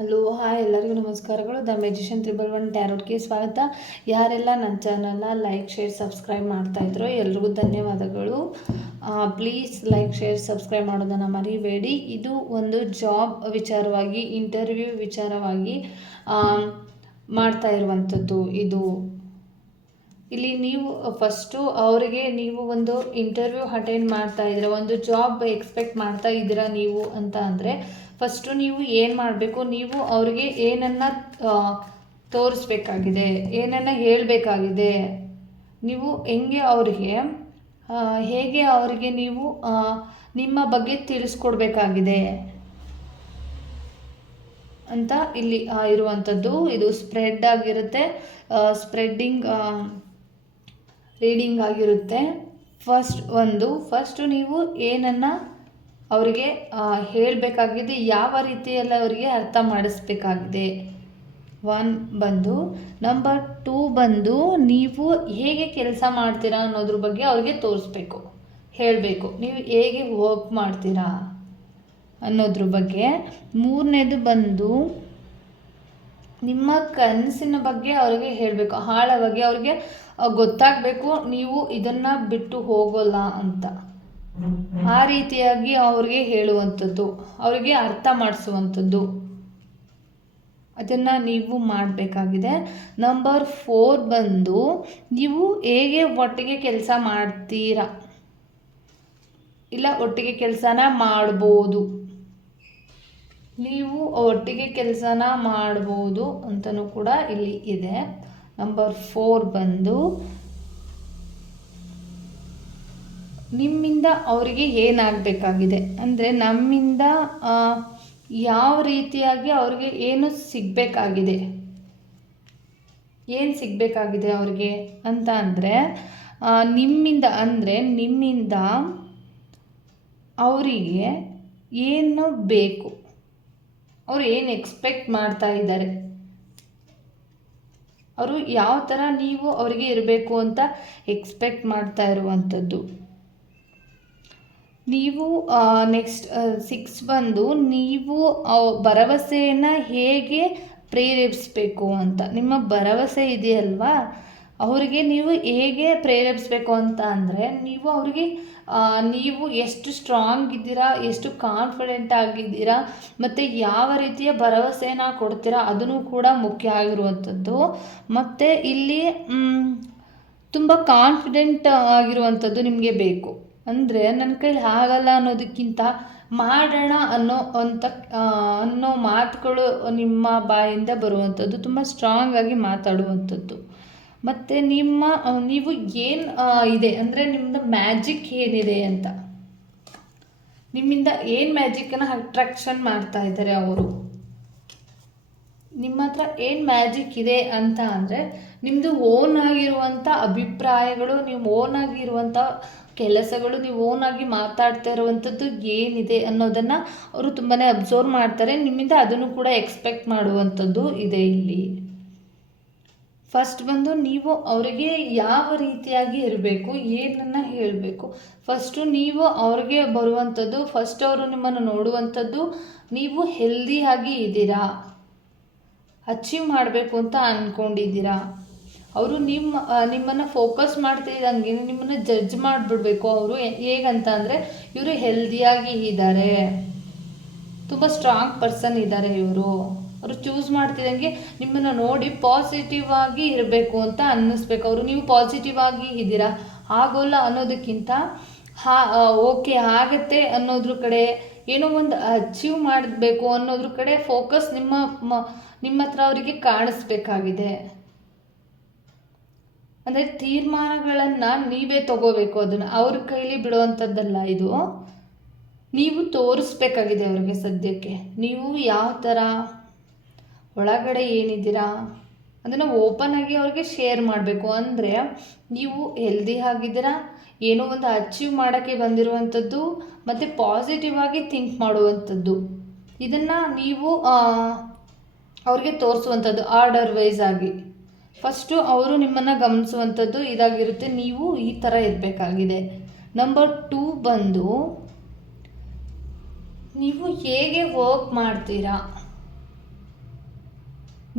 Hello hi ಎಲ್ಲರಿಗೂ ನಮಸ್ಕಾರಗಳು. The magician triple one ಟ್ಯಾರೋಟ್ಗೆ ಸ್ವಾಗತ. ಯಾರೆಲ್ಲ ನನ್ನ ಚಾನಲ್ನ ಲೈಕ್ ಶೇರ್ ಸಬ್ಸ್ಕ್ರೈಬ್ ಮಾಡ್ತಾ ಇದ್ರೋ ಎಲ್ರಿಗೂ ಧನ್ಯವಾದಗಳು. ಪ್ಲೀಸ್ ಲೈಕ್ ಶೇರ್ ಸಬ್ಸ್ಕ್ರೈಬ್ ಮಾಡೋದನ್ನು ಮರಿಬೇಡಿ. ಇದು ಒಂದು ಜಾಬ್ ವಿಚಾರವಾಗಿ ಇಂಟರ್ವ್ಯೂ ವಿಚಾರವಾಗಿ ಮಾಡ್ತಾ ಇರುವಂಥದ್ದು ಇದು. ಇಲ್ಲಿ ನೀವು ಫಸ್ಟು ಅವರಿಗೆ ನೀವು ಒಂದು ಇಂಟರ್ವ್ಯೂ ಅಟೆಂಡ್ ಮಾಡ್ತಾ ಇದ್ದೀರಾ ಒಂದು ಜಾಬ್ ಎಕ್ಸ್ಪೆಕ್ಟ್ ಮಾಡ್ತಾ ಇದ್ದೀರಾ ನೀವು ಅಂತ ಅಂದರೆ ಫಸ್ಟು ನೀವು ಏನು ಮಾಡಬೇಕು, ನೀವು ಅವರಿಗೆ ಏನನ್ನು ತೋರಿಸ್ಬೇಕಾಗಿದೆ, ಏನನ್ನು ಹೇಳಬೇಕಾಗಿದೆ, ನೀವು ಹೆಂಗೆ ಅವರಿಗೆ ಹೇಗೆ ಅವರಿಗೆ ನೀವು ನಿಮ್ಮ ಬಗ್ಗೆ ತಿಳಿಸ್ಕೊಡ್ಬೇಕಾಗಿದೆ ಅಂತ ಇಲ್ಲಿ ಇರುವಂಥದ್ದು. ಇದು ಸ್ಪ್ರೆಡ್ ಆಗಿರುತ್ತೆ ಸ್ಪ್ರೆಡ್ಡಿಂಗ್ ರೀಡಿಂಗ್ ಆಗಿರುತ್ತೆ. ಫಸ್ಟ್ ಒಂದು, ಫಸ್ಟು ನೀವು ಏನನ್ನು ಅವರಿಗೆ ಹೇಳಬೇಕಾಗಿದೆ, ಯಾವ ರೀತಿಯಲ್ಲಿ ಅವರಿಗೆ ಅರ್ಥ ಮಾಡಿಸ್ಬೇಕಾಗಿದೆ. ಒನ್ ಬಂದು, ನಂಬರ್ ಟೂ ಬಂದು, ನೀವು ಹೇಗೆ ಕೆಲಸ ಮಾಡ್ತೀರಾ ಅನ್ನೋದ್ರ ಬಗ್ಗೆ ಅವ್ರಿಗೆ ತೋರಿಸ್ಬೇಕು, ಹೇಳಬೇಕು. ನೀವು ಹೇಗೆ ವರ್ಕ್ ಮಾಡ್ತೀರಾ ಅನ್ನೋದ್ರ ಬಗ್ಗೆ. ಮೂರನೇದು ಬಂದು, ನಿಮ್ಮ ಕನಸಿನ ಬಗ್ಗೆ ಅವ್ರಿಗೆ ಹೇಳಬೇಕು, ಆಳವಾಗಿ ಅವ್ರಿಗೆ ಗೊತ್ತಾಗಬೇಕು, ನೀವು ಇದನ್ನು ಬಿಟ್ಟು ಹೋಗೋಲ್ಲ ಅಂತ. ಆ ರೀತಿಯಾಗಿ ಅವ್ರಿಗೆ ಹೇಳುವಂಥದ್ದು, ಅವರಿಗೆ ಅರ್ಥ ಮಾಡಿಸುವಂಥದ್ದು. ಅದನ್ನು ನೀವು ಮಾಡಬೇಕಾಗಿದೆ. ನಂಬರ್ ಫೋರ್ ಬಂದು, ನೀವು ಹೇಗೆ ಒಟ್ಟಿಗೆ ಕೆಲಸ ಮಾಡ್ತೀರಾ? ಇಲ್ಲ ಒಟ್ಟಿಗೆ ಕೆಲಸನ ಮಾಡ್ಬೋದು. ನೀವು ಒಟ್ಟಿಗೆ ಕೆಲಸನ ಮಾಡ್ಬೋದು ಅಂತಲೂ ಕೂಡ ಇಲ್ಲಿ ಇದೆ. ನಂಬರ್ ಫೋರ್ ಬಂದು ನಿಮ್ಮಿಂದ ಅವರಿಗೆ ಏನಾಗಬೇಕಾಗಿದೆ? ಅಂದರೆ ನಮ್ಮಿಂದ ಯಾವ ರೀತಿಯಾಗಿ ಅವ್ರಿಗೆ ಏನು ಸಿಗಬೇಕಾಗಿದೆ? ಏನು ಸಿಗಬೇಕಾಗಿದೆ ಅವ್ರಿಗೆ ಅಂತ ಅಂದರೆ ನಿಮ್ಮಿಂದ ಅಂದರೆ ನಿಮ್ಮಿಂದ ಅವರಿಗೆ ಏನು ಬೇಕು? ಅವರು ಏನು ಎಕ್ಸ್ಪೆಕ್ಟ್ ಮಾಡ್ತಾ ಇದ್ದಾರೆ? ಅವರು ಯಾವ ಥರ ನೀವು ಅವರಿಗೆ ಇರಬೇಕು ಅಂತ ಎಕ್ಸ್ಪೆಕ್ಟ್ ಮಾಡ್ತಾ ಇರುವಂಥದ್ದು? ನೀವು ನೆಕ್ಸ್ಟ್ ಸಿಕ್ಸ್ ಬಂದು ನೀವು ಭರವಸೆಯನ್ನು ಹೇಗೆ ಪ್ರೇರೇಪಿಸಬೇಕು ಅಂತ. ನಿಮ್ಮ ಭರವಸೆ ಇದೆಯಲ್ವಾ? ಅವರಿಗೆ ನೀವು ಹೇಗೆ ಪ್ರೇರೇಪಿಸಬೇಕು ಅಂತ ಅಂದರೆ, ನೀವು ಅವರಿಗೆ ನೀವು ಎಷ್ಟು ಸ್ಟ್ರಾಂಗ್ ಇದ್ದೀರಾ, ಎಷ್ಟು ಕಾನ್ಫಿಡೆಂಟ್ ಆಗಿದ್ದೀರಾ, ಮತ್ತು ಯಾವ ರೀತಿಯ ಭರವಸೆನ ಕೊಡ್ತೀರಾ, ಅದನ್ನು ಕೂಡ ಮುಖ್ಯ ಆಗಿರುವಂಥದ್ದು. ಮತ್ತು ಇಲ್ಲಿ ತುಂಬ ಕಾನ್ಫಿಡೆಂಟ್ ಆಗಿರುವಂಥದ್ದು ನಿಮಗೆ ಬೇಕು. ಅಂದರೆ ನನ್ನ ಕೈಲಿ ಆಗಲ್ಲ ಅನ್ನೋದಕ್ಕಿಂತ ಮಾಡೋಣ ಅನ್ನೋ ಅಂತ ಅನ್ನೋ ಮಾತುಗಳು ನಿಮ್ಮ ಬಾಯಿಂದ ಬರುವಂಥದ್ದು, ತುಂಬ ಸ್ಟ್ರಾಂಗ್ ಆಗಿ ಮಾತಾಡುವಂಥದ್ದು. ಮತ್ತು ನಿಮ್ಮ, ನೀವು ಏನು ಇದೆ, ಅಂದರೆ ನಿಮ್ಮದು ಮ್ಯಾಜಿಕ್ ಏನಿದೆ ಅಂತ? ನಿಮ್ಮಿಂದ ಏನು ಮ್ಯಾಜಿಕ್ಕನ್ನು ಅಟ್ರಾಕ್ಷನ್ ಮಾಡ್ತಾ ಇದ್ದಾರೆ ಅವರು? ನಿಮ್ಮ ಹತ್ರ ಏನು ಮ್ಯಾಜಿಕ್ ಇದೆ ಅಂತ ಅಂದರೆ ನಿಮ್ಮದು ಓನ್ ಆಗಿರುವಂಥ ಅಭಿಪ್ರಾಯಗಳು, ನೀವು ಓನ್ ಆಗಿರುವಂಥ ಕೆಲಸಗಳು ನೀವು ಓನ್ ಆಗಿ ಮಾತಾಡ್ತಾ ಇರುವಂಥದ್ದು ಏನಿದೆ ಅನ್ನೋದನ್ನು ಅವರು ತುಂಬಾ ಅಬ್ಸರ್ವ್ ಮಾಡ್ತಾರೆ. ನಿಮ್ಮಿಂದ ಅದನ್ನು ಕೂಡ ಎಕ್ಸ್ಪೆಕ್ಟ್ ಮಾಡುವಂಥದ್ದು ಇದೆ ಇಲ್ಲಿ. ಫಸ್ಟ್ ಬಂದು ನೀವು ಅವರಿಗೆ ಯಾವ ರೀತಿಯಾಗಿ ಇರಬೇಕು, ಏನನ್ನು ಹೇಳಬೇಕು. ಫಸ್ಟು ನೀವು ಅವ್ರಿಗೆ ಬರುವಂಥದ್ದು ಫಸ್ಟ್ ಅವರು ನಿಮ್ಮನ್ನು ನೋಡುವಂಥದ್ದು ನೀವು ಹೆಲ್ದಿಯಾಗಿ ಇದ್ದೀರಾ ಅಚೀವ್ ಮಾಡಬೇಕು ಅಂತ ಅಂದ್ಕೊಂಡಿದ್ದೀರಾ ಅವರು ನಿಮ್ಮ ನಿಮ್ಮನ್ನು ಫೋಕಸ್ ಮಾಡ್ತಿದ್ದಂಗೆ ನಿಮ್ಮನ್ನು ಜಡ್ಜ್ ಮಾಡಿಬಿಡ್ಬೇಕು. ಅವರು ಹೇಗಂತ ಅಂದರೆ, ಇವರು ಹೆಲ್ದಿಯಾಗಿ ಇದ್ದಾರೆ ತುಂಬ ಸ್ಟ್ರಾಂಗ್ ಪರ್ಸನ್ ಇದ್ದಾರೆ ಇವರು. ಅವರು ಚೂಸ್ ಮಾಡ್ತಿದ್ದಂಗೆ ನಿಮ್ಮನ್ನು ನೋಡಿ ಪಾಸಿಟಿವ್ ಆಗಿ ಇರಬೇಕು ಅಂತ ಅನ್ನಿಸ್ಬೇಕು. ಅವರು ನೀವು ಪಾಸಿಟಿವ್ ಆಗಿ ಇದ್ದೀರಾ? ಆಗೋಲ್ಲ ಅನ್ನೋದಕ್ಕಿಂತ, ಹಾ ಓಕೆ ಆಗತ್ತೆ ಅನ್ನೋದ್ರ ಕಡೆ ಏನೋ ಒಂದು ಅಚೀವ್ ಮಾಡಬೇಕು ಅನ್ನೋದ್ರ ಕಡೆ ಫೋಕಸ್ ನಿಮ್ಮ ನಿಮ್ಮ ಹತ್ರ ಅವರಿಗೆ ಕಾಣಿಸ್ಬೇಕಾಗಿದೆ. ಅಂದರೆ ತೀರ್ಮಾನಗಳನ್ನು ನೀವೇ ತಗೋಬೇಕು ಅದನ್ನು. ಅವ್ರ ಕೈಲಿ ಬಿಡುವಂಥದ್ದಲ್ಲ ಇದು. ನೀವು ತೋರಿಸ್ಬೇಕಾಗಿದೆ ಅವ್ರಿಗೆ ಸದ್ಯಕ್ಕೆ. ನೀವು ಯಾವ ಥರ ಒಳಗಡೆ ಏನಿದ್ದೀರಾ ಅದನ್ನು ಓಪನ್ ಆಗಿ ಅವ್ರಿಗೆ ಶೇರ್ ಮಾಡಬೇಕು. ಅಂದರೆ ನೀವು ಹೆಲ್ದಿ ಆಗಿದ್ದೀರಾ, ಏನೋ ಒಂದು ಅಚೀವ್ ಮಾಡೋಕ್ಕೆ ಬಂದಿರುವಂಥದ್ದು ಮತ್ತು ಪಾಸಿಟಿವ್ ಆಗಿ ಥಿಂಕ್ ಮಾಡುವಂಥದ್ದು ಇದನ್ನು ನೀವು ಅವ್ರಿಗೆ ತೋರಿಸುವಂಥದ್ದು ಆರ್ಡರ್ ವೈಸ್ ಆಗಿ. ಫಸ್ಟು ಅವರು ನಿಮ್ಮನ್ನು ಗಮನಿಸುವಂಥದ್ದು ಇದಾಗಿರುತ್ತೆ. ನೀವು ಈ ಥರ ಇರಬೇಕಾಗಿದೆ. ನಂಬರ್ ಟೂ ಬಂದು, ನೀವು ಹೇಗೆ ವರ್ಕ್ ಮಾಡ್ತೀರಾ?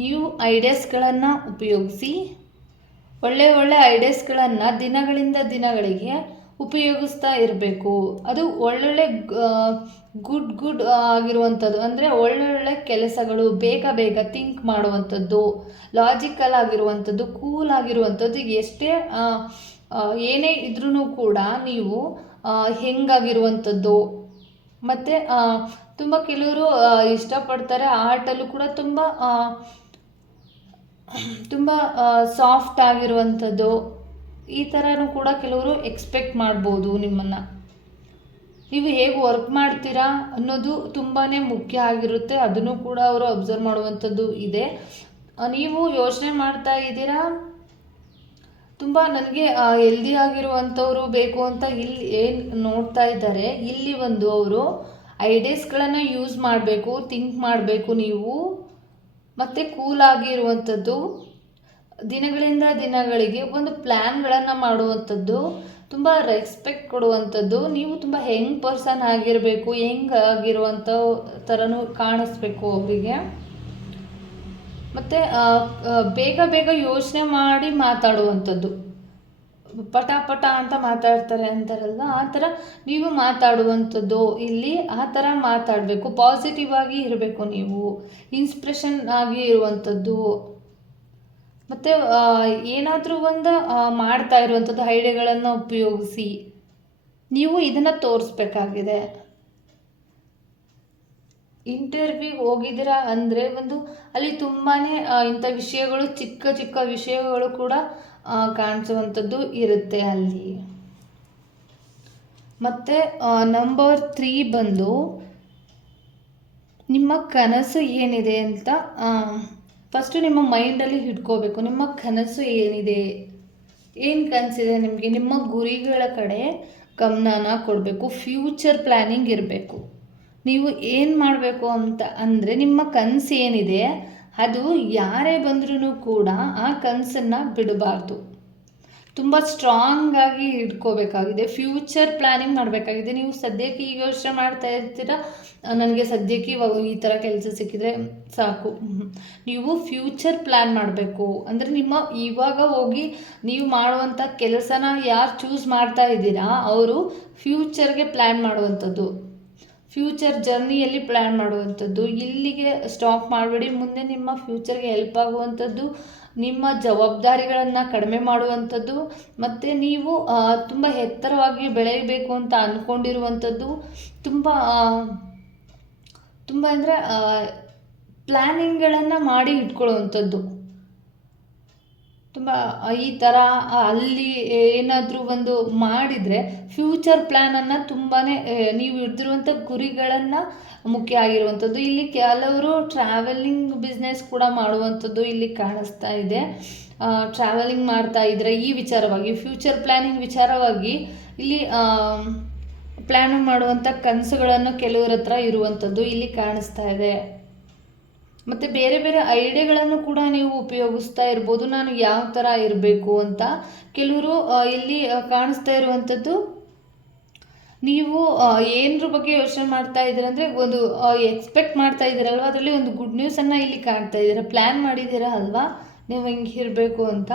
ನೀವು ಐಡಿಯಾಸ್ಗಳನ್ನು ಉಪಯೋಗಿಸಿ, ಒಳ್ಳೆ ಒಳ್ಳೆ ಐಡಿಯಾಸ್ಗಳನ್ನು ದಿನಗಳಿಂದ ದಿನಗಳಿಗೆ ಉಪಯೋಗಿಸ್ತಾ ಇರಬೇಕು. ಅದು ಒಳ್ಳೊಳ್ಳೆ ಗುಡ್ ಗುಡ್ ಆಗಿರುವಂಥದ್ದು. ಅಂದರೆ ಒಳ್ಳೊಳ್ಳೆ ಕೆಲಸಗಳು ಬೇಗ ಬೇಗ ಥಿಂಕ್ ಮಾಡುವಂಥದ್ದು ಲಾಜಿಕಲ್ ಆಗಿರುವಂಥದ್ದು ಕೂಲ್ ಆಗಿರುವಂಥದ್ದು. ಎಷ್ಟೇ ಏನೇ ಇದ್ರೂ ಕೂಡ ನೀವು ಹೆಂಗಾಗಿರುವಂಥದ್ದು. ಮತ್ತು ತುಂಬ ಕೆಲವರು ಇಷ್ಟಪಡ್ತಾರೆ ಆರ್ಟಲ್ಲೂ ಕೂಡ ತುಂಬ ತುಂಬ ಸಾಫ್ಟ್ ಆಗಿರುವಂಥದ್ದು. ಈ ಥರನೂ ಕೂಡ ಕೆಲವರು ಎಕ್ಸ್ಪೆಕ್ಟ್ ಮಾಡ್ಬೋದು ನಿಮ್ಮನ್ನು. ನೀವು ಹೇಗೆ ವರ್ಕ್ ಮಾಡ್ತೀರಾ ಅನ್ನೋದು ತುಂಬಾ ಮುಖ್ಯ ಆಗಿರುತ್ತೆ, ಅದನ್ನು ಕೂಡ ಅವರು ಅಬ್ಸರ್ವ್ ಮಾಡುವಂಥದ್ದು ಇದೆ. ನೀವು ಯೋಚನೆ ಮಾಡ್ತಾ ಇದ್ದೀರಾ? ತುಂಬ ನನಗೆ ಹೆಲ್ದಿ ಆಗಿರುವಂಥವ್ರು ಬೇಕು ಅಂತ ಇಲ್ಲಿ ಏನು ನೋಡ್ತಾ ಇದ್ದಾರೆ, ಇಲ್ಲಿ ಒಂದು ಅವರು ಐಡಿಯಾಸ್ಗಳನ್ನು ಯೂಸ್ ಮಾಡಬೇಕು ಥಿಂಕ್ ಮಾಡಬೇಕು ನೀವು, ಮತ್ತು ಕೂಲಾಗಿ ಇರುವಂಥದ್ದು. ದಿನಗಳಿಂದ ದಿನಗಳಿಗೆ ಒಂದು ಪ್ಲ್ಯಾನ್ಗಳನ್ನು ಮಾಡುವಂಥದ್ದು, ತುಂಬ ರೆಸ್ಪೆಕ್ಟ್ ಕೊಡುವಂಥದ್ದು. ನೀವು ತುಂಬ ಹೆಂಗ್ ಪರ್ಸನ್ ಆಗಿರಬೇಕು ಹೆಂಗ್ ಆಗಿರುವಂಥ ಥರನೂ ಕಾಣಿಸ್ಬೇಕು ಅವರಿಗೆ ಮತ್ತು ಬೇಗ ಬೇಗ ಯೋಚನೆ ಮಾಡಿ ಮಾತಾಡುವಂಥದ್ದು. ಪಟ ಪಟ ಅಂತ ಮಾತಾಡ್ತಾರೆ ಅಂತಾರಲ್ಲ, ಆ ಥರ ನೀವು ಮಾತಾಡುವಂಥದ್ದು ಇಲ್ಲಿ ಆ ಥರ ಮಾತಾಡಬೇಕು. ಪಾಸಿಟಿವ್ ಆಗಿ ಇರಬೇಕು ನೀವು. ಇನ್ಸ್ಪಿರೇಷನ್ ಆಗಿ ಇರುವಂಥದ್ದು. ಮತ್ತು ಏನಾದರೂ ಒಂದು ಮಾಡ್ತಾ ಇರುವಂಥದ್ದು ಐಡಿಯಾಗಳನ್ನು ಉಪಯೋಗಿಸಿ ನೀವು ಇದನ್ನು ತೋರಿಸ್ಬೇಕಾಗಿದೆ. ಇಂಟರ್ವ್ಯೂಗೆ ಹೋಗಿದ್ದೀರಾ ಅಂದರೆ ಒಂದು ಅಲ್ಲಿ ತುಂಬಾ ಇಂಥ ವಿಷಯಗಳು, ಚಿಕ್ಕ ಚಿಕ್ಕ ವಿಷಯಗಳು ಕೂಡ ಕಾಣಿಸುವಂಥದ್ದು ಇರುತ್ತೆ ಅಲ್ಲಿ. ಮತ್ತು ನಂಬರ್ ತ್ರೀ ಬಂದು ನಿಮ್ಮ ಕನಸು ಏನಿದೆ ಅಂತ ಫಸ್ಟು ನಿಮ್ಮ ಮೈಂಡಲ್ಲಿ ಹಿಡ್ಕೋಬೇಕು. ನಿಮ್ಮ ಕನಸು ಏನಿದೆ? ಏನು ಕನಸಿದೆ ನಿಮಗೆ? ನಿಮ್ಮ ಗುರಿಗಳ ಕಡೆ ಗಮನನ ಕೊಡಬೇಕು. ಫ್ಯೂಚರ್ ಪ್ಲ್ಯಾನಿಂಗ್ ಇರಬೇಕು. ನೀವು ಏನು ಮಾಡಬೇಕು ಅಂತ ಅಂದರೆ ನಿಮ್ಮ ಕನಸು ಏನಿದೆ ಅದು ಯಾರೇ ಬಂದ್ರೂ ಕೂಡ ಆ ಕನಸನ್ನು ಬಿಡಬಾರ್ದು. ತುಂಬ ಸ್ಟ್ರಾಂಗ್ ಆಗಿ ಇಟ್ಕೋಬೇಕಾಗಿದೆ. ಫ್ಯೂಚರ್ ಪ್ಲ್ಯಾನಿಂಗ್ ಮಾಡಬೇಕಾಗಿದೆ. ನೀವು ಸದ್ಯಕ್ಕೆ ಈಗ ಯೋಚನೆ ಮಾಡ್ತಾ ಇರ್ತೀರ? ನನಗೆ ಸದ್ಯಕ್ಕೆ ಇವಾಗ ಈ ಥರ ಕೆಲಸ ಸಿಕ್ಕಿದ್ರೆ ಸಾಕು. ನೀವು ಫ್ಯೂಚರ್ ಪ್ಲ್ಯಾನ್ ಮಾಡಬೇಕು. ಅಂದರೆ ನಿಮ್ಮ ಇವಾಗ ಹೋಗಿ ನೀವು ಮಾಡುವಂಥ ಕೆಲಸನ ಯಾರು ಚೂಸ್ ಮಾಡ್ತಾ ಇದ್ದೀರಾ, ಅವರು ಫ್ಯೂಚರ್ಗೆ ಪ್ಲ್ಯಾನ್ ಮಾಡುವಂಥದ್ದು. ಫ್ಯೂಚರ್ ಜರ್ನಿಯಲ್ಲಿ ಪ್ಲ್ಯಾನ್ ಮಾಡುವಂಥದ್ದು. ಇಲ್ಲಿಗೆ ಸ್ಟಾಪ್ ಮಾಡಬೇಡಿ. ಮುಂದೆ ನಿಮ್ಮ ಫ್ಯೂಚರ್ಗೆ ಹೆಲ್ಪ್ ಆಗುವಂಥದ್ದು. ನಿಮ್ಮ ಜವಾಬ್ದಾರಿಗಳನ್ನು ಕಡಿಮೆ ಮಾಡುವಂಥದ್ದು ಮತ್ತು ನೀವು ತುಂಬ ಎತ್ತರವಾಗಿ ಬೆಳೆಯಬೇಕು ಅಂತ ಅಂದ್ಕೊಂಡಿರುವಂಥದ್ದು ತುಂಬ ತುಂಬ ಅಂದರೆ ಪ್ಲ್ಯಾನಿಂಗ್ಗಳನ್ನು ಮಾಡಿ ಇಟ್ಕೊಳ್ಳುವಂಥದ್ದು. ತುಂಬ ಈ ಥರ ಅಲ್ಲಿ ಏನಾದರೂ ಒಂದು ಮಾಡಿದರೆ ಫ್ಯೂಚರ್ ಪ್ಲ್ಯಾನನ್ನು ತುಂಬಾ ನೀವು ಹಿಡ್ದಿರುವಂಥ ಗುರಿಗಳನ್ನು ಮುಖ್ಯ ಆಗಿರುವಂಥದ್ದು. ಇಲ್ಲಿ ಕೆಲವರು ಟ್ರಾವೆಲಿಂಗ್ ಬಿಸ್ನೆಸ್ ಕೂಡ ಮಾಡುವಂಥದ್ದು ಇಲ್ಲಿ ಕಾಣಿಸ್ತಾ ಇದೆ. ಟ್ರಾವೆಲಿಂಗ್ ಮಾಡ್ತಾ ಇದ್ದರೆ ಈ ವಿಚಾರವಾಗಿ ಫ್ಯೂಚರ್ ಪ್ಲ್ಯಾನಿಂಗ್ ವಿಚಾರವಾಗಿ ಇಲ್ಲಿ ಪ್ಲ್ಯಾನ್ ಮಾಡುವಂಥ ಕನಸುಗಳನ್ನು ಕೆಲವರ ಹತ್ರ ಇರುವಂಥದ್ದು ಇಲ್ಲಿ ಕಾಣಿಸ್ತಾ ಇದೆ. ಮತ್ತು ಬೇರೆ ಬೇರೆ ಐಡಿಯಾಗಳನ್ನು ಕೂಡ ನೀವು ಉಪಯೋಗಿಸ್ತಾ ಇರ್ಬೋದು. ನಾನು ಯಾವ ಥರ ಇರಬೇಕು ಅಂತ ಕೆಲವರು ಇಲ್ಲಿ ಕಾಣಿಸ್ತಾ ಇರುವಂಥದ್ದು ನೀವು ಏನರ ಬಗ್ಗೆ ಯೋಚನೆ ಮಾಡ್ತಾ ಇದ್ದೀರ ಅಂದರೆ ಒಂದು ಎಕ್ಸ್ಪೆಕ್ಟ್ ಮಾಡ್ತಾ ಇದ್ದೀರಲ್ವ? ಅದರಲ್ಲಿ ಒಂದು ಗುಡ್ ನ್ಯೂಸನ್ನು ಇಲ್ಲಿ ಕಾಣ್ತಾ ಇದ್ದೀರಾ? ಪ್ಲ್ಯಾನ್ ಮಾಡಿದ್ದೀರಾ ಅಲ್ವಾ? ನೀವು ಹಿಂಗೆ ಇರಬೇಕು ಅಂತ.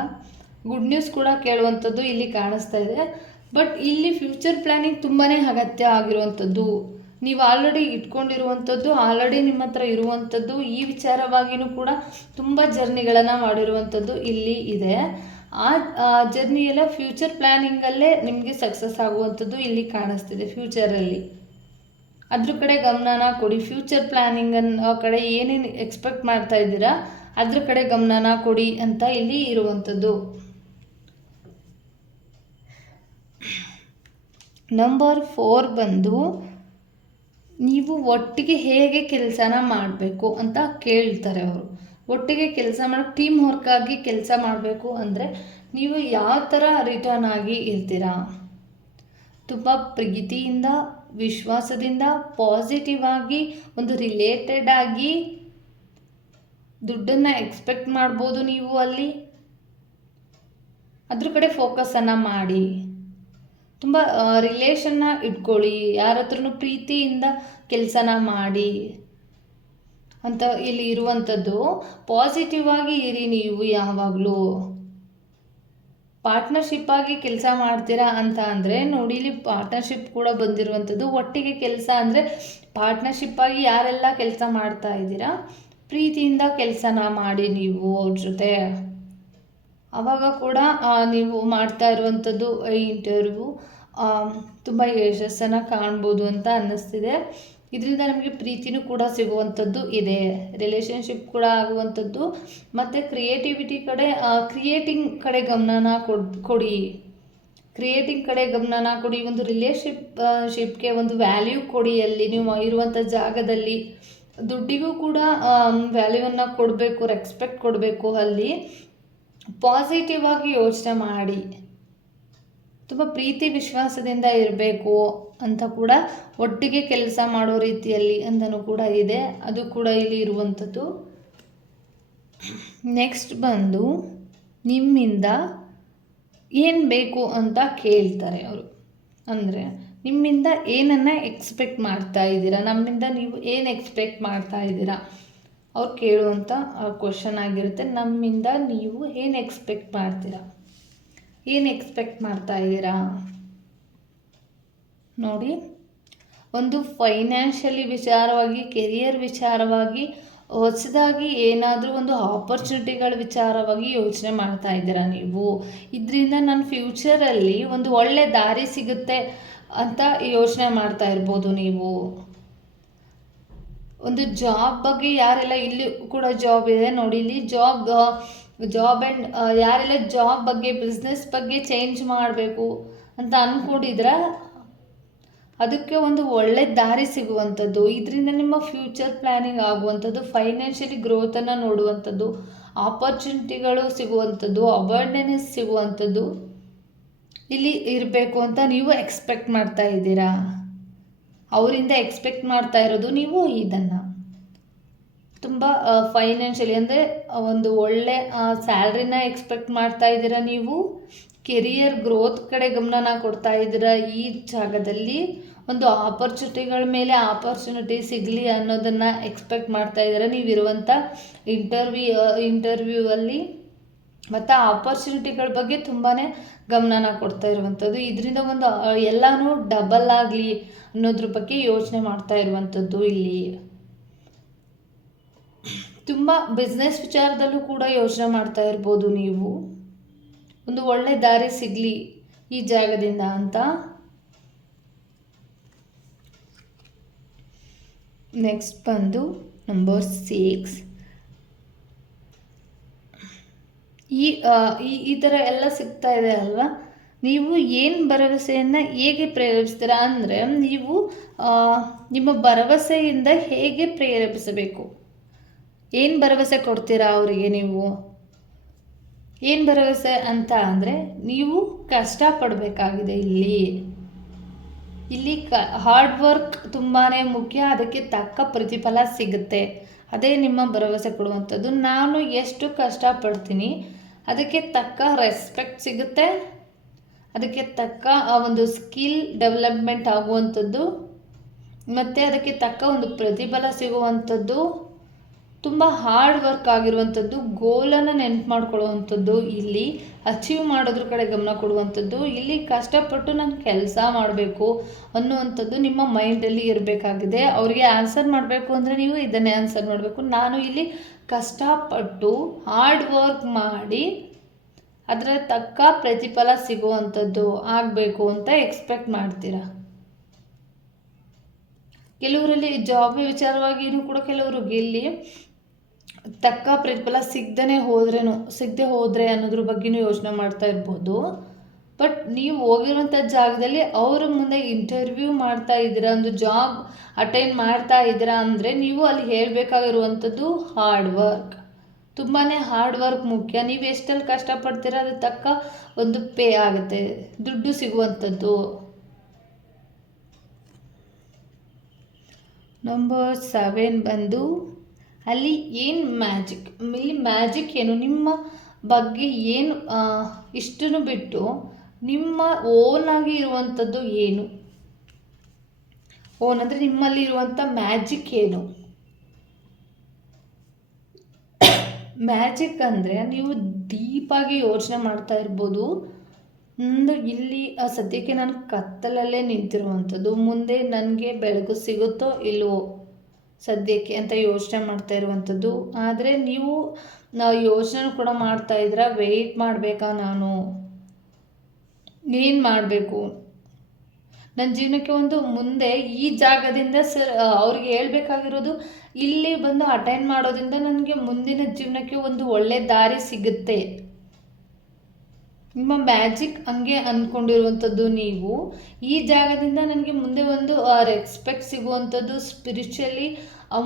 ಗುಡ್ ನ್ಯೂಸ್ ಕೂಡ ಕೇಳುವಂಥದ್ದು ಇಲ್ಲಿ ಕಾಣಿಸ್ತಾ ಇದೆ. ಬಟ್ ಇಲ್ಲಿ ಫ್ಯೂಚರ್ ಪ್ಲ್ಯಾನಿಂಗ್ ತುಂಬಾ ಅಗತ್ಯ ಆಗಿರುವಂಥದ್ದು ನೀವು ಆಲ್ರೆಡಿ ಇಟ್ಕೊಂಡಿರುವಂಥದ್ದು ಆಲ್ರೆಡಿ ನಿಮ್ಮ ಹತ್ರ ಇರುವಂಥದ್ದು, ಈ ವಿಚಾರವಾಗಿಯೂ ಕೂಡ ತುಂಬ ಜರ್ನಿಗಳನ್ನು ಮಾಡಿರುವಂಥದ್ದು ಇಲ್ಲಿ ಇದೆ. ಆ ಜರ್ನಿಯೆಲ್ಲ ಫ್ಯೂಚರ್ ಪ್ಲ್ಯಾನಿಂಗಲ್ಲೇ ನಿಮಗೆ ಸಕ್ಸಸ್ ಆಗುವಂಥದ್ದು ಇಲ್ಲಿ ಕಾಣಿಸ್ತಿದೆ ಫ್ಯೂಚರಲ್ಲಿ ಅದ್ರ ಕಡೆ ಗಮನನ ಕೊಡಿ ಫ್ಯೂಚರ್ ಪ್ಲ್ಯಾನಿಂಗನ್ನು ಕಡೆ ಏನೇನು ಎಕ್ಸ್ಪೆಕ್ಟ್ ಮಾಡ್ತಾ ಇದ್ದೀರಾ, ಅದ್ರ ಕಡೆ ಗಮನನ ಕೊಡಿ ಅಂತ ಇಲ್ಲಿ ಇರುವಂಥದ್ದು. ನಂಬರ್ ಫೋರ್ ಬಂದು ನೀವು ಒಟ್ಟಿಗೆ ಹೇಗೆ ಕೆಲಸನ ಮಾಡಬೇಕು ಅಂತ ಕೇಳ್ತಾರೆ ಅವರು. ಒಟ್ಟಿಗೆ ಕೆಲಸ ಮಾಡೋಕೆ ಟೀಮ್ ವರ್ಕ್ ಆಗಿ ಕೆಲಸ ಮಾಡಬೇಕು ಅಂದರೆ ನೀವು ಯಾವ ಥರ ರಿಟರ್ನ್ ಆಗಿ ಇರ್ತೀರಾ? ತುಂಬ ಪ್ರೀತಿಯಿಂದ, ವಿಶ್ವಾಸದಿಂದ ಪಾಸಿಟಿವ್ ಆಗಿ, ಒಂದು ರಿಲೇಟೆಡ್ ಆಗಿ ದುಡ್ಡನ್ನು ಎಕ್ಸ್ಪೆಕ್ಟ್ ಮಾಡ್ಬೋದು ನೀವು ಅಲ್ಲಿ. ಅದ್ರ ಕಡೆ ಫೋಕಸನ್ನು ಮಾಡಿ. ತುಂಬ ರಿಲೇಷನ್ನ ಇಟ್ಕೊಳ್ಳಿ. ಯಾರ ಹತ್ರನು ಪ್ರೀತಿಯಿಂದ ಕೆಲಸನ ಮಾಡಿ ಅಂತ ಇಲ್ಲಿ ಇರುವಂಥದ್ದು ಪಾಸಿಟಿವ್ ಆಗಿ ಇರಿ ನೀವು ಯಾವಾಗಲೂ. ಪಾರ್ಟ್ನರ್ಶಿಪ್ ಆಗಿ ಕೆಲಸ ಮಾಡ್ತೀರಾ ಅಂತ ಅಂದರೆ, ನೋಡಿ ಇಲ್ಲಿ ಪಾರ್ಟ್ನರ್ಶಿಪ್ ಕೂಡ ಬಂದಿರುವಂಥದ್ದು ಒಟ್ಟಿಗೆ ಕೆಲಸ ಅಂದರೆ ಪಾರ್ಟ್ನರ್ಶಿಪ್ ಆಗಿ ಯಾರೆಲ್ಲ ಕೆಲಸ ಮಾಡ್ತಾ ಇದ್ದೀರಾ, ಪ್ರೀತಿಯಿಂದ ಕೆಲಸನ ಮಾಡಿ ನೀವು ಅವ್ರ ಜೊತೆ. ಆವಾಗ ಕೂಡ ನೀವು ಮಾಡ್ತಾ ಇರುವಂಥದ್ದು, ಈ ಇಂಟರ್ವ್ಯೂ ತುಂಬ ಯಶಸ್ಸನ್ನು ಕಾಣ್ಬೋದು ಅಂತ ಅನ್ನಿಸ್ತಿದೆ. ಇದರಿಂದ ನಮಗೆ ಪ್ರೀತಿನೂ ಕೂಡ ಸಿಗುವಂಥದ್ದು ಇದೆ. ರಿಲೇಷನ್ಶಿಪ್ ಕೂಡ ಆಗುವಂಥದ್ದು. ಮತ್ತು ಕ್ರಿಯೇಟಿವಿಟಿ ಕಡೆ ಕ್ರಿಯೇಟಿಂಗ್ ಕಡೆ ಗಮನನ ಕೊಡ್ ಕ್ರಿಯೇಟಿಂಗ್ ಕಡೆ ಗಮನನ ಕೊಡಿ. ಒಂದು ರಿಲೇಶಿಪ್ ಶಿಪ್ಗೆ ಒಂದು ವ್ಯಾಲ್ಯೂ ಕೊಡಿ ಅಲ್ಲಿ. ನೀವು ಇರುವಂಥ ಜಾಗದಲ್ಲಿ ದುಡ್ಡಿಗೂ ಕೂಡ ವ್ಯಾಲ್ಯೂವನ್ನು ಕೊಡಬೇಕು ರೆಸ್ಪೆಕ್ಟ್ ಕೊಡಬೇಕು ಅಲ್ಲಿ. ಪಾಸಿಟಿವ್ ಆಗಿ ಯೋಚನೆ ಮಾಡಿ. ತುಂಬ ಪ್ರೀತಿ ವಿಶ್ವಾಸದಿಂದ ಇರಬೇಕು ಅಂತ ಕೂಡ ಒಟ್ಟಿಗೆ ಕೆಲಸ ಮಾಡೋ ರೀತಿಯಲ್ಲಿ ಅಂತಲೂ ಕೂಡ ಇದೆ. ಅದು ಕೂಡ ಇಲ್ಲಿ ಇರುವಂಥದ್ದು. ನೆಕ್ಸ್ಟ್ ಬಂದು ನಿಮ್ಮಿಂದ ಏನು ಬೇಕು ಅಂತ ಕೇಳ್ತಾರೆ ಅವರು. ಅಂದರೆ ನಿಮ್ಮಿಂದ ಏನನ್ನು ಎಕ್ಸ್ಪೆಕ್ಟ್ ಮಾಡ್ತಾ ಇದ್ದೀರಾ? ನಮ್ಮಿಂದ ನೀವು ಏನು ಎಕ್ಸ್ಪೆಕ್ಟ್ ಮಾಡ್ತಾ ಇದ್ದೀರಾ? ಅವ್ರು ಕೇಳುವಂಥ ಕ್ವಶನ್ ಆಗಿರುತ್ತೆ. ನಮ್ಮಿಂದ ನೀವು ಏನು ಎಕ್ಸ್ಪೆಕ್ಟ್ ಮಾಡ್ತೀರಾ? ಏನು ಎಕ್ಸ್ಪೆಕ್ಟ್ ಮಾಡ್ತಾ ಇದ್ದೀರಾ? ನೋಡಿ, ಒಂದು ಫೈನಾನ್ಷಿಯಲಿ ವಿಚಾರವಾಗಿ ಕೆರಿಯರ್ ವಿಚಾರವಾಗಿ, ಹೊಸದಾಗಿ ಏನಾದರೂ ಒಂದು ಆಪರ್ಚುನಿಟಿಗಳ ವಿಚಾರವಾಗಿ ಯೋಚನೆ ಮಾಡ್ತಾ ಇದ್ದೀರಾ ನೀವು? ಇದರಿಂದ ನನ್ನ ಫ್ಯೂಚರಲ್ಲಿ ಒಂದು ಒಳ್ಳೆ ದಾರಿ ಸಿಗುತ್ತೆ ಅಂತ ಯೋಚನೆ ಮಾಡ್ತಾ ಇರ್ಬೋದು ನೀವು. ಒಂದು ಜಾಬ್ ಬಗ್ಗೆ ಯಾರೆಲ್ಲ ಇಲ್ಲಿ ಕೂಡ ಜಾಬ್ ಇದೆ ನೋಡಿ, ಇಲ್ಲಿ ಜಾಬ್ ಜಾಬ್ ಆ್ಯಂಡ್ ಯಾರೆಲ್ಲ ಜಾಬ್ ಬಗ್ಗೆ ಬಿಸ್ನೆಸ್ ಬಗ್ಗೆ ಚೇಂಜ್ ಮಾಡಬೇಕು ಅಂತ ಅಂದ್ಕೊಂಡಿದ್ರೆ ಅದಕ್ಕೆ ಒಂದು ಒಳ್ಳೆ ದಾರಿ ಸಿಗುವಂಥದ್ದು. ಇದರಿಂದ ನಿಮ್ಮ ಫ್ಯೂಚರ್ ಪ್ಲ್ಯಾನಿಂಗ್ ಆಗುವಂಥದ್ದು ಫೈನಾನ್ಷಿಯಲಿ ಗ್ರೋತನ್ನು ನೋಡುವಂಥದ್ದು ಆಪರ್ಚುನಿಟಿಗಳು ಸಿಗುವಂಥದ್ದು ಅವೇರ್ನೆಸ್ ಸಿಗುವಂಥದ್ದು ಇಲ್ಲಿ ಇರಬೇಕು ಅಂತ ನೀವು ಎಕ್ಸ್ಪೆಕ್ಟ್ ಮಾಡ್ತಾ ಇದ್ದೀರಾ? ಅವರಿಂದ ಎಕ್ಸ್ಪೆಕ್ಟ್ ಮಾಡ್ತಾ ಇರೋದು ನೀವು ಇದನ್ನು. ತುಂಬ ಫೈನಾನ್ಷಿಯಲಿ ಅಂದರೆ ಒಂದು ಒಳ್ಳೆ ಸ್ಯಾಲ್ರಿನ ಎಕ್ಸ್ಪೆಕ್ಟ್ ಮಾಡ್ತಾ ಇದ್ದೀರಾ ನೀವು? ಕೆರಿಯರ್ ಗ್ರೋತ್ ಕಡೆ ಗಮನನ ಕೊಡ್ತಾ ಇದ್ದೀರಾ ಈ ಜಾಗದಲ್ಲಿ? ಒಂದು ಆಪರ್ಚುನಿಟಿಗಳ ಮೇಲೆ ಆಪರ್ಚುನಿಟಿ ಸಿಗಲಿ ಅನ್ನೋದನ್ನು ಎಕ್ಸ್ಪೆಕ್ಟ್ ಮಾಡ್ತಾ ಇದ್ದೀರಾ ನೀವಿರುವಂಥ ಇಂಟರ್ವ್ಯೂ ಇಂಟರ್ವ್ಯೂ ಅಲ್ಲಿ? ಮತ್ತು ಆಪರ್ಚುನಿಟಿಗಳ ಬಗ್ಗೆ ತುಂಬಾ ಗಮನನ ಕೊಡ್ತಾ ಇರುವಂಥದ್ದು. ಇದರಿಂದ ಒಂದು ಎಲ್ಲನೂ ಡಬಲ್ ಆಗಲಿ ಅನ್ನೋದ್ರ ಬಗ್ಗೆ ಯೋಚನೆ ಮಾಡ್ತಾ ಇರುವಂಥದ್ದು ಇಲ್ಲಿ. ತುಂಬ ಬಿಸ್ನೆಸ್ ವಿಚಾರದಲ್ಲೂ ಕೂಡ ಯೋಚನೆ ಮಾಡ್ತಾ ಇರ್ಬೋದು ನೀವು. ಒಂದು ಒಳ್ಳೆ ದಾರಿ ಸಿಗಲಿ ಈ ಜಾಗದಿಂದ ಅಂತ. ನೆಕ್ಸ್ಟ್ ಬಂದು ನಂಬರ್ ಸಿಕ್ಸ್ ಈ ಈ ಥರ ಎಲ್ಲ ಸಿಗ್ತಾ ಇದೆ ಅಲ್ವಾ? ನೀವು ಏನು ಭರವಸೆಯನ್ನು ಹೇಗೆ ಪ್ರೇರೇಪಿಸ್ತೀರಾ ಅಂದರೆ, ನೀವು ನಿಮ್ಮ ಭರವಸೆಯಿಂದ ಹೇಗೆ ಪ್ರೇರೇಪಿಸಬೇಕು? ಏನು ಭರವಸೆ ಕೊಡ್ತೀರಾ ಅವರಿಗೆ ನೀವು? ಏನು ಭರವಸೆ ಅಂತ ಅಂದರೆ ನೀವು ಕಷ್ಟಪಡಬೇಕಾಗಿದೆ ಇಲ್ಲಿ. ಇಲ್ಲಿ ಕ ಹಾರ್ಡ್ ವರ್ಕ್ ತುಂಬಾ ಮುಖ್ಯ, ಅದಕ್ಕೆ ತಕ್ಕ ಪ್ರತಿಫಲ ಸಿಗುತ್ತೆ. ಅದೇ ನಿಮ್ಮ ಭರವಸೆ ಕೊಡುವಂಥದ್ದು. ನಾನು ಎಷ್ಟು ಕಷ್ಟಪಡ್ತೀನಿ ಅದಕ್ಕೆ ತಕ್ಕ ರೆಸ್ಪೆಕ್ಟ್ ಸಿಗುತ್ತೆ. ಅದಕ್ಕೆ ತಕ್ಕ ಆ ಒಂದು ಸ್ಕಿಲ್ ಡೆವಲಪ್ಮೆಂಟ್ ಆಗುವಂಥದ್ದು. ಮತ್ತು ಅದಕ್ಕೆ ತಕ್ಕ ಒಂದು ಪ್ರತಿಫಲ ಸಿಗುವಂಥದ್ದು. ತುಂಬ ಹಾರ್ಡ್ ವರ್ಕ್ ಆಗಿರುವಂಥದ್ದು ಗೋಲನ್ನು ನೆನ್ಪು ಮಾಡ್ಕೊಳ್ಳುವಂಥದ್ದು, ಇಲ್ಲಿ ಅಚೀವ್ ಮಾಡೋದ್ರ ಕಡೆ ಗಮನ ಕೊಡುವಂಥದ್ದು, ಇಲ್ಲಿ ಕಷ್ಟಪಟ್ಟು ನಾನು ಕೆಲಸ ಮಾಡಬೇಕು ಅನ್ನುವಂಥದ್ದು ನಿಮ್ಮ ಮೈಂಡಲ್ಲಿ ಇರಬೇಕಾಗಿದೆ. ಅವರಿಗೆ ಆನ್ಸರ್ ಮಾಡಬೇಕು ಅಂದರೆ ನೀವು ಇದನ್ನೇ ಆನ್ಸರ್ ಮಾಡಬೇಕು. ನಾನು ಇಲ್ಲಿ ಕಷ್ಟಪಟ್ಟು ಹಾರ್ಡ್ ವರ್ಕ್ ಮಾಡಿ ಅದರ ತಕ್ಕ ಪ್ರತಿಫಲ ಸಿಗುವಂಥದ್ದು ಆಗಬೇಕು ಅಂತ ಎಕ್ಸ್ಪೆಕ್ಟ್ ಮಾಡ್ತೀರಾ? ಕೆಲವರಲ್ಲಿ ಜಾಬ್ ವಿಚಾರವಾಗಿಯೂ ಕೂಡ ಕೆಲವರು ಇಲ್ಲಿ ತಕ್ಕ ಪ್ರತಿಫಲ ಸಿಗ್ದೇ ಹೋದ್ರೇನು, ಸಿಗದೆ ಹೋದರೆ ಅನ್ನೋದ್ರ ಬಗ್ಗೆನೂ ಯೋಚನೆ ಮಾಡ್ತಾ ಇರ್ಬೋದು. ಬಟ್ ನೀವು ಹೋಗಿರುವಂಥ ಜಾಗದಲ್ಲಿ ಅವ್ರ ಮುಂದೆ ಇಂಟರ್ವ್ಯೂ ಮಾಡ್ತಾ ಇದ್ದೀರಾ, ಒಂದು ಜಾಬ್ ಅಟೆಂಡ್ ಮಾಡ್ತಾ ಇದ್ದೀರಾ ಅಂದರೆ ನೀವು ಅಲ್ಲಿ ಹೇಳಬೇಕಾಗಿರುವಂಥದ್ದು ಹಾರ್ಡ್ ವರ್ಕ್ ತುಂಬಾ ಹಾರ್ಡ್ ವರ್ಕ್ ಮುಖ್ಯ. ನೀವು ಎಷ್ಟಲ್ಲಿ ಕಷ್ಟಪಡ್ತೀರಾ, ಅದು ತಕ್ಕ ಒಂದು ಪೇ ಆಗುತ್ತೆ, ದುಡ್ಡು ಸಿಗುವಂಥದ್ದು. ನಂಬರ್ ಸೆವೆನ್ ಬಂದು ಅಲ್ಲಿ ಏನು ಮ್ಯಾಜಿಕ್ ಇಲ್ಲಿ ಮ್ಯಾಜಿಕ್ ಏನು? ನಿಮ್ಮ ಬಗ್ಗೆ ಏನು ಇಷ್ಟನ್ನು ಬಿಟ್ಟು ನಿಮ್ಮ ಓನಾಗಿ ಇರುವಂಥದ್ದು ಏನು? ಓನ್ ಅಂದರೆ ನಿಮ್ಮಲ್ಲಿ ಇರುವಂಥ ಮ್ಯಾಜಿಕ್ ಏನು? ಮ್ಯಾಜಿಕ್ ಅಂದರೆ ನೀವು ಡೀಪಾಗಿ ಯೋಚನೆ ಮಾಡ್ತಾ ಇರ್ಬೋದು. ಮುಂದೆ ಇಲ್ಲಿ ಸದ್ಯಕ್ಕೆ ನಾನು ಕತ್ತಲಲ್ಲೇ ನಿಂತಿರುವಂಥದ್ದು ಮುಂದೆ ನನಗೆ ಬೆಳಕು ಸಿಗುತ್ತೋ ಇಲ್ವೋ? ಸದ್ಯಕ್ಕೆ ಅಂತ ಯೋಚನೆ ಮಾಡ್ತಾ ಇರುವಂಥದ್ದು. ಆದರೆ ನೀವು ಯೋಚನೆ ಕೂಡ ಮಾಡ್ತಾ ಇದ್ರೆ ವೆಯ್ಟ್ ಮಾಡಬೇಕಾ ನಾನು? ಏನು ಮಾಡಬೇಕು? ನನ್ನ ಜೀವನಕ್ಕೆ ಒಂದು ಮುಂದೆ ಈ ಜಾಗದಿಂದ ಸರ್ ಅವ್ರಿಗೆ ಹೇಳ್ಬೇಕಾಗಿರೋದು, ಇಲ್ಲಿ ಬಂದು ಅಟೆಂಡ್ ಮಾಡೋದ್ರಿಂದ ನನಗೆ ಮುಂದಿನ ಜೀವನಕ್ಕೆ ಒಂದು ಒಳ್ಳೆ ದಾರಿ ಸಿಗುತ್ತೆ. ನಿಮ್ಮ ಮ್ಯಾಜಿಕ್ ಹಂಗೆ ಅಂದ್ಕೊಂಡಿರುವಂಥದ್ದು ನೀವು. ಈ ಜಾಗದಿಂದ ನನಗೆ ಮುಂದೆ ಒಂದು ರೆಸ್ಪೆಕ್ಟ್ ಸಿಗುವಂಥದ್ದು ಸ್ಪಿರಿಚುವಲಿ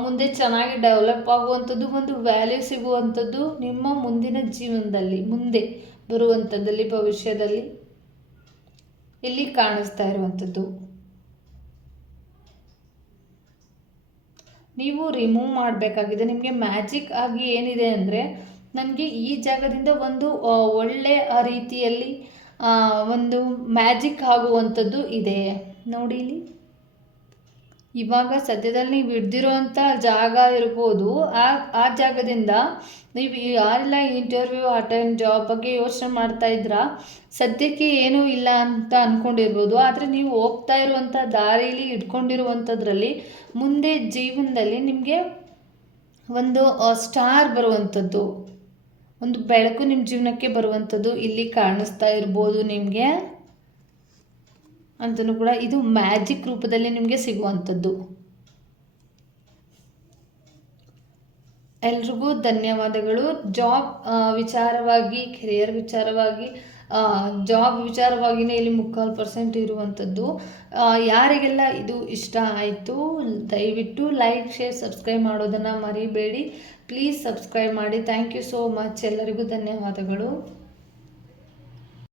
ಮುಂದೆ ಚೆನ್ನಾಗಿ ಡೆವಲಪ್ ಆಗುವಂಥದ್ದು, ಒಂದು ವ್ಯಾಲ್ಯೂ ಸಿಗುವಂಥದ್ದು ನಿಮ್ಮ ಮುಂದಿನ ಜೀವನದಲ್ಲಿ, ಮುಂದೆ ಬರುವಂಥದ್ದಲ್ಲಿ, ಭವಿಷ್ಯದಲ್ಲಿ ಇಲ್ಲಿ ಕಾಣಿಸ್ತಾ ಇರುವಂಥದ್ದು. ನೀವು ರಿಮೂವ್ ಮಾಡಬೇಕಾಗಿದೆ. ನಿಮಗೆ ಮ್ಯಾಜಿಕ್ ಆಗಿ ಏನಿದೆ ಅಂದರೆ ನನಗೆ ಈ ಜಾಗದಿಂದ ಒಂದು ಒಳ್ಳೆ ರೀತಿಯಲ್ಲಿ ಒಂದು ಮ್ಯಾಜಿಕ್ ಆಗುವಂಥದ್ದು ಇದೆ. ನೋಡಿ ಇಲ್ಲಿ. ಇವಾಗ ಸದ್ಯದಲ್ಲಿ ನೀವು ಹಿಡ್ದಿರೋಂಥ ಜಾಗ ಇರ್ಬೋದು. ಆ ಆ ಜಾಗದಿಂದ ನೀವು ಯಾರೆಲ್ಲ ಇಂಟರ್ವ್ಯೂ ಅಟೆಂಡ್ ಜಾಬ್ ಬಗ್ಗೆ ಯೋಚನೆ ಮಾಡ್ತಾ ಇದ್ದೀರಾ ಸದ್ಯಕ್ಕೆ ಏನೂ ಇಲ್ಲ ಅಂತ ಅಂದ್ಕೊಂಡಿರ್ಬೋದು ಆದರೆ ನೀವು ಹೋಗ್ತಾ ಇರುವಂಥ ದಾರಿಲಿ ಇಟ್ಕೊಂಡಿರುವಂಥದ್ರಲ್ಲಿ ಮುಂದೆ ಜೀವನದಲ್ಲಿ ನಿಮಗೆ ಒಂದು ಸ್ಟಾರ್ ಬರುವಂಥದ್ದು. ಒಂದು ಬೆಳಕು ನಿಮ್ಮ ಜೀವನಕ್ಕೆ ಬರುವಂಥದ್ದು ಇಲ್ಲಿ ಕಾಣಿಸ್ತಾ ಇರ್ಬೋದು ನಿಮಗೆ. ಅಂತಲೂ ಕೂಡ ಇದು ಮ್ಯಾಜಿಕ್ ರೂಪದಲ್ಲಿ ನಿಮಗೆ ಸಿಗುವಂಥದ್ದು. ಎಲ್ರಿಗೂ ಧನ್ಯವಾದಗಳು. ಜಾಬ್ ವಿಚಾರವಾಗಿ, ಕೆರಿಯರ್ ವಿಚಾರವಾಗಿ ಜಾಬ್ ವಿಚಾರವಾಗಿಯೇ ಇಲ್ಲಿ ಮುಕ್ಕಾಲು ಪರ್ಸೆಂಟ್ ಇರುವಂಥದ್ದು ಯಾರಿಗೆಲ್ಲ ಇದು ಇಷ್ಟ ಆಯಿತು, ದಯವಿಟ್ಟು ಲೈಕ್ ಶೇರ್ ಸಬ್ಸ್ಕ್ರೈಬ್ ಮಾಡೋದನ್ನು ಮರಿಬೇಡಿ. ಪ್ಲೀಸ್ ಸಬ್ಸ್ಕ್ರೈಬ್ ಮಾಡಿ. ಥ್ಯಾಂಕ್ ಯು ಸೋ ಮಚ್ ಎಲ್ಲರಿಗೂ ಧನ್ಯವಾದಗಳು.